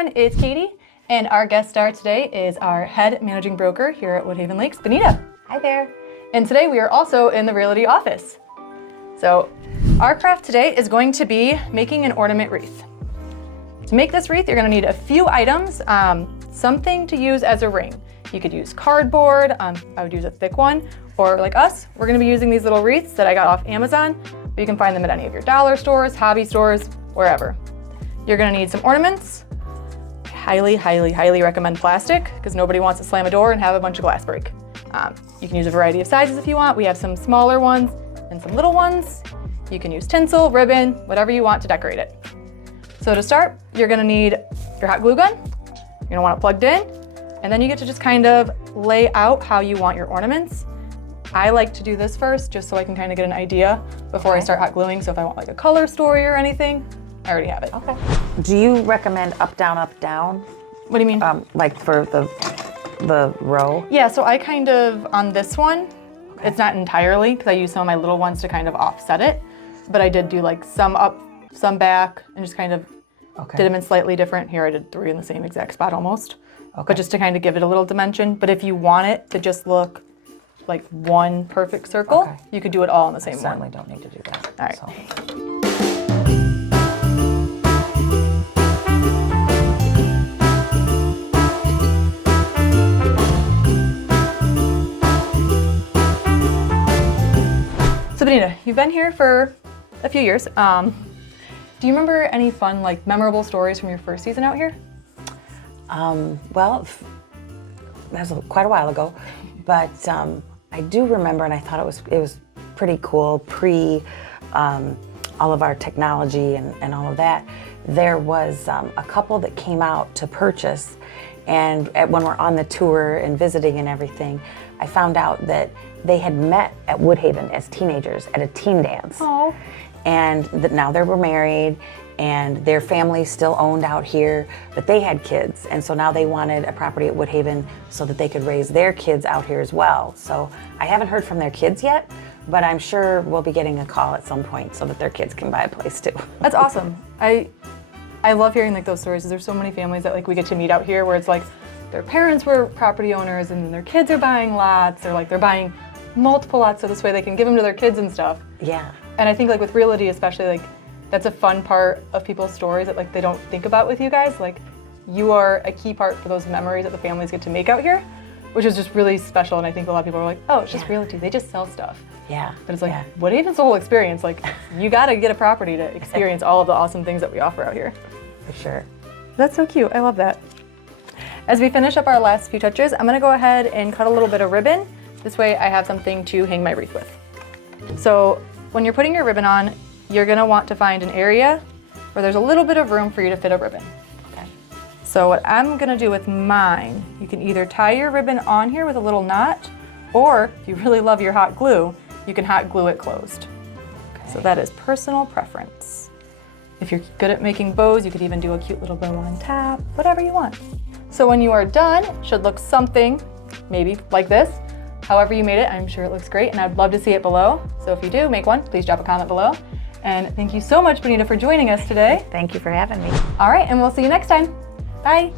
everyone, it's Katie, and our guest star today is our head managing broker here at Woodhaven Lakes, Benita. Hi there. And today we are also in the realty office. So our craft today is going to be making an ornament wreath. To make this wreath, you're going to need a few items, something to use as a ring. You could use cardboard, I would use a thick one, or like us, we're going to be using these little wreaths that I got off Amazon, but you can find them at any of your dollar stores, hobby stores, wherever. You're going to need some ornaments. Highly recommend plastic because nobody wants to slam a door and have a bunch of glass break. You can use a variety of sizes if you want. We have some smaller ones and some little ones. You can use tinsel, ribbon, whatever you want to decorate it. So to start, you're going to need your hot glue gun. You're going to want it plugged in. And then you get to just kind of lay out how you want your ornaments. I like to do this first just so I can kind of get an idea before I start hot gluing. So if I want like a color story or anything, I already have it. Okay. Do you recommend up, down? What do you mean? Like for the row? Yeah, so I kind of, on this one, it's not entirely because I use some of my little ones to kind of offset it. But I did do like some up, some back, and just kind of did them in slightly different. Here I did 3 in the same exact spot almost. But just to kind of give it a little dimension. But if you want it to just look like one perfect circle, you could do it all in the same one. I certainly don't need to do that. All right. So Benita, you've been here for a few years. Do you remember any fun, like memorable stories from your first season out here? Well, that was quite a while ago, but I do remember, and I thought it was pretty cool, all of our technology and all of that. There was a couple that came out to purchase, and when we're on the tour and visiting and everything, I found out that they had met at Woodhaven as teenagers at a teen dance. Oh. And that now they were married, and their family still owned out here, but they had kids, and so now they wanted a property at Woodhaven so that they could raise their kids out here as well. So I haven't heard from their kids yet, but I'm sure we'll be getting a call at some point so that their kids can buy a place too. That's awesome. I love hearing like those stories. There's so many families that like we get to meet out here where it's like their parents were property owners and then their kids are buying lots, or like they're buying multiple lots so this way they can give them to their kids and stuff. Yeah. And I think like with realty especially, like that's a fun part of people's stories that like they don't think about with you guys. Like you are a key part for those memories that the families get to make out here, which is just really special. And I think a lot of people are like, oh, it's just realty, they just sell stuff. Yeah. But it's like, Woodhaven's the whole experience. Like you gotta get a property to experience all of the awesome things that we offer out here. For sure. That's so cute, I love that. As we finish up our last few touches, I'm gonna go ahead and cut a little bit of ribbon. This way I have something to hang my wreath with. So when you're putting your ribbon on, you're gonna want to find an area where there's a little bit of room for you to fit a ribbon. Okay. So what I'm gonna do with mine, you can either tie your ribbon on here with a little knot, or if you really love your hot glue, you can hot glue it closed. Okay. So that is personal preference. If you're good at making bows, you could even do a cute little bow on top, whatever you want. So when you are done, it should look something, maybe like this. However you made it, I'm sure it looks great, and I'd love to see it below. So if you do make one, please drop a comment below. And thank you so much, Benita, for joining us today. Thank you for having me. All right, and we'll see you next time. Bye.